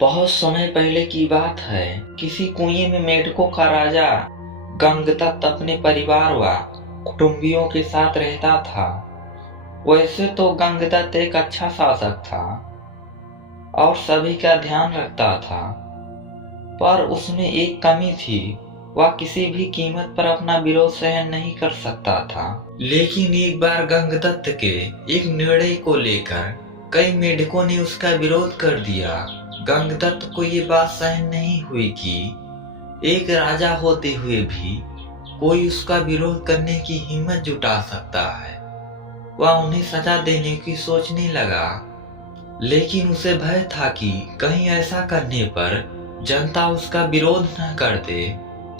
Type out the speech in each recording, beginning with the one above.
बहुत समय पहले की बात है। किसी कुएं में मेढकों का राजा गंगदत्त अपने परिवार व कुटुंबियों के साथ रहता था। वैसे तो गंगदत्त एक अच्छा शासक था और सभी का ध्यान रखता था, पर उसमें एक कमी थी। वह किसी भी कीमत पर अपना विरोध सहन नहीं कर सकता था। लेकिन एक बार गंगदत्त के एक निर्णय को लेकर कई मेढकों ने उसका विरोध कर दिया। गंगदत्त को ये बात सहन नहीं हुई कि एक राजा होते हुए भी कोई उसका विरोध करने की हिम्मत जुटा सकता है। वह उन्हें सजा देने की सोचने लगा, लेकिन उसे भय था कि कहीं ऐसा करने पर जनता उसका विरोध न कर दे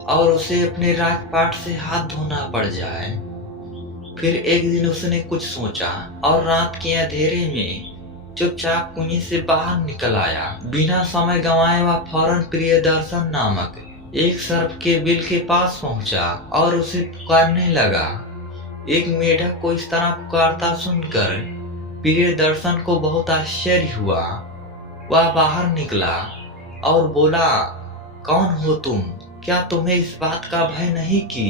और उसे अपने राजपाट से हाथ धोना पड़ जाए। फिर एक दिन उसने कुछ सोचा और रात के अंधेरे में चुपचाप कुएं से बाहर निकल आया। बिना समय गंवाए वह फौरन प्रियदर्शन नामक एक सर्प के बिल के पास पहुंचा और उसे पुकारने लगा। एक मेढक को इस तरह पुकारता सुनकर प्रियदर्शन को बहुत आश्चर्य हुआ। वह बाहर निकला और बोला, कौन हो तुम? क्या तुम्हें इस बात का भय नहीं कि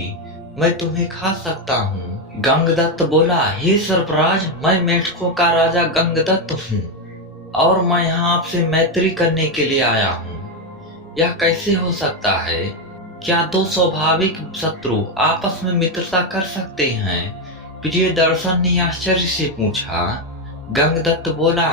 मैं तुम्हें खा सकता हूँ? गंगदत्त बोला, हे सर्पराज, मैं मेढकों का राजा गंगदत्त हूँ और मैं यहाँ आपसे मैत्री करने के लिए आया हूँ। यह कैसे हो सकता है? क्या दो स्वाभाविक शत्रु आपस में मित्रता कर सकते हैं? प्रियदर्शन ने आश्चर्य से पूछा। गंगदत्त बोला,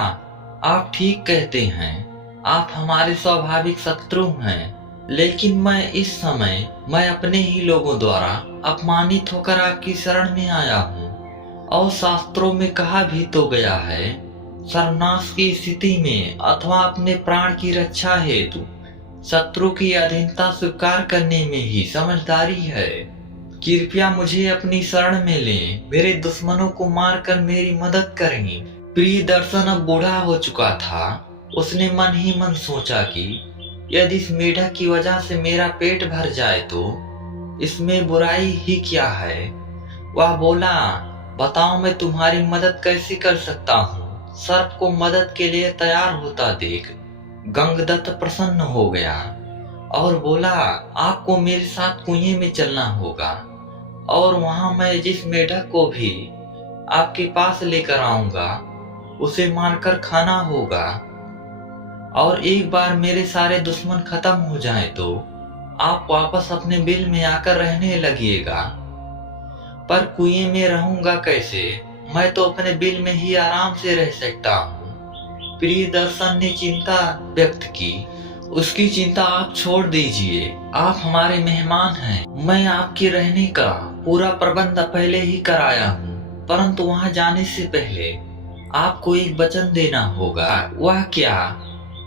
आप ठीक कहते हैं, आप हमारे स्वाभाविक शत्रु हैं, लेकिन मैं अपने ही लोगों द्वारा अपमानित होकर आपकी शरण में आया हूँ। और शास्त्रों में कहा भी तो गया है, सर्वनाश की स्थिति में अथवा अपने प्राण की रक्षा हेतु शत्रु की अधीनता स्वीकार करने में ही समझदारी है। कृपया मुझे अपनी शरण में लें, मेरे दुश्मनों को मारकर मेरी मदद करें। प्रियदर्शन अब बूढ़ा हो चुका था। उसने मन ही मन सोचा कि यदि इस मेढक की वजह से मेरा पेट भर जाए तो इसमें बुराई ही क्या है। वह बोला, बताओ मैं तुम्हारी मदद कैसे कर सकता हूँ? सर्प को मदद के लिए तैयार होता देख गंगदत्त प्रसन्न हो गया और बोला, आपको मेरे साथ कुएं में चलना होगा और वहां मैं जिस मेढक को भी आपके पास लेकर आऊंगा उसे मारकर खाना होगा, और एक बार मेरे सारे दुश्मन खत्म हो जाएं तो आप वापस अपने बिल में आकर रहने लगिएगा। पर कुएं में रहूंगा कैसे? मैं तो अपने बिल में ही आराम से रह सकता हूँ। प्रियदर्शन ने चिंता व्यक्त की। उसकी चिंता आप छोड़ दीजिए, आप हमारे मेहमान हैं। मैं आपके रहने का पूरा प्रबंध पहले ही कराया हूँ, परंतु वहां जाने से पहले आपको एक वचन देना होगा। वह क्या?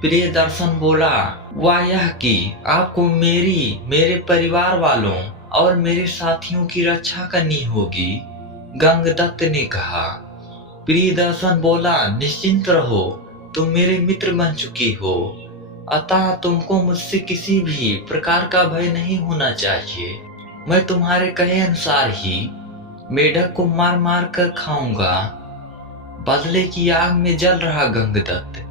प्रियदर्शन बोला, वह यह कि आपको मेरे परिवार वालों और मेरे साथियों की रक्षा करनी होगी। गंगदत्त ने कहा। प्रियदर्शन बोला, निश्चिंत रहो, तुम मेरे मित्र बन चुकी हो, अतः तुमको मुझसे किसी भी प्रकार का भय नहीं होना चाहिए। मैं तुम्हारे कहे अनुसार ही मेढक को मार मार कर खाऊंगा। बदले की आग में जल रहा गंगदत्त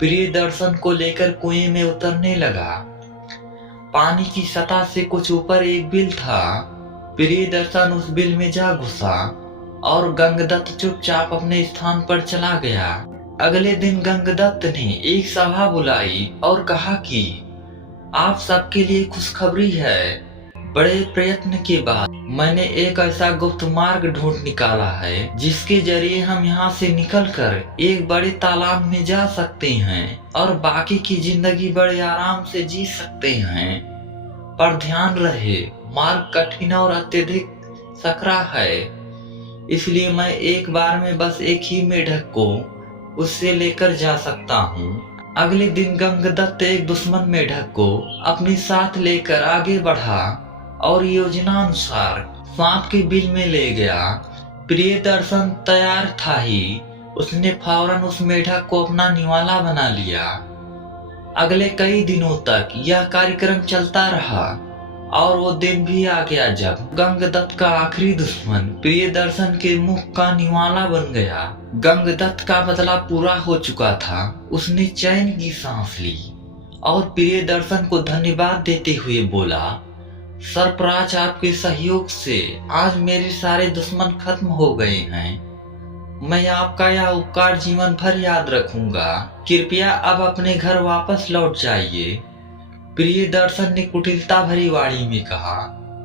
प्रियदर्शन को लेकर कुएं में उतरने लगा। पानी की सतह से कुछ ऊपर एक बिल था। प्रियदर्शन उस बिल में जा घुसा और गंगदत्त चुपचाप अपने स्थान पर चला गया। अगले दिन गंगदत्त ने एक सभा बुलाई और कहा कि आप सबके लिए खुशखबरी है। बड़े प्रयत्न के बाद मैंने एक ऐसा गुप्त मार्ग ढूंढ निकाला है जिसके जरिए हम यहाँ से निकलकर एक बड़े तालाब में जा सकते हैं और बाकी की जिंदगी बड़े आराम से जी सकते हैं। पर ध्यान रहे, मार्ग कठिन और अत्यधिक सकरा है, इसलिए मैं एक बार में बस एक ही मेढक को उससे लेकर जा सकता हूँ। अगले दिन गंगदत्त एक दुश्मन मेढक को अपने साथ लेकर आगे बढ़ा और योजना अनुसार सांप के बिल में ले गया। प्रियदर्शन तैयार था ही उसने फौरन उस मेढक को अपना निवाला बना लिया। अगले कई दिनों तक यह कार्यक्रम चलता रहा और वो दिन भी आ गया जब गंगदत्त का आखिरी दुश्मन प्रियदर्शन के मुख का निवाला बन गया। गंगदत्त का बदला पूरा हो चुका था। उसने चैन की सांस ली और प्रियदर्शन को धन्यवाद देते हुए बोला, सरफराज, आपके सहयोग से आज मेरे सारे दुश्मन खत्म हो गए हैं। मैं आपका यह उपकार जीवन भर याद रखूंगा। कृपया अब अपने घर वापस लौट जाइए। प्रियदर्शन ने कुटिलता भरी वाणी में कहा,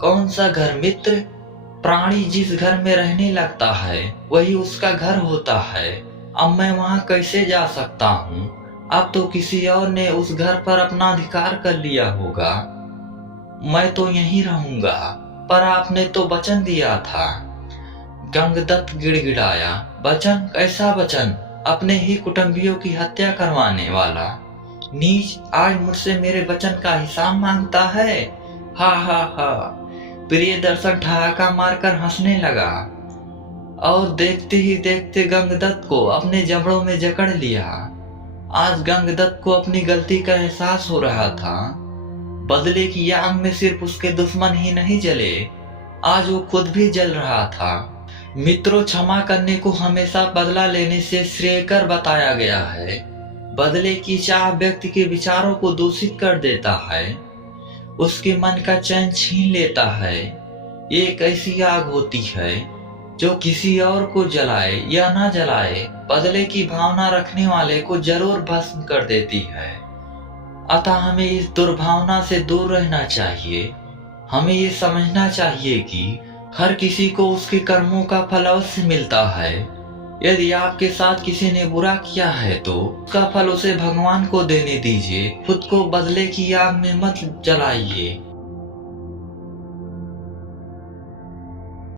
कौन सा घर मित्र? प्राणी जिस घर में रहने लगता है वही उसका घर होता है। अब मैं वहां कैसे जा सकता हूँ? अब तो किसी और ने उस घर पर अपना अधिकार कर लिया होगा। मैं तो यहीं रहूंगा, पर आपने तो वचन दिया था। गंगदत्त गिड़गिड़ाया, वचन? कैसा वचन? अपने ही कुटुंबियों की हत्या करवाने वाला नीच आज मुझसे मेरे वचन का हिसाब मांगता है। हा हा हा। प्रियदर्शन ठहाका मारकर हंसने लगा और देखते ही देखते गंगदत्त को अपने जबड़ों में जकड़ लिया। आज गंगदत्त को अपनी गलती का एहसास हो रहा था। बदले की आग में सिर्फ उसके दुश्मन ही नहीं जले, आज वो खुद भी जल रहा था। मित्रों, क्षमा करने को हमेशा बदला लेने से श्रेयकर बताया गया है। बदले की चाह व्यक्ति के विचारों को दूषित कर देता है, उसके मन का चैन छीन लेता है। ये एक ऐसी आग होती है जो किसी और को जलाए या ना जलाए, बदले की भावना रखने वाले को जरूर भस्म कर देती है। अतः हमें इस दुर्भावना से दूर रहना चाहिए। हमें ये समझना चाहिए कि हर किसी को उसके कर्मों का फल अवश्य मिलता है। यदि आपके साथ किसी ने बुरा किया है तो उसका फल उसे भगवान को देने दीजिए। खुद को बदले की आग में मत जलाइए।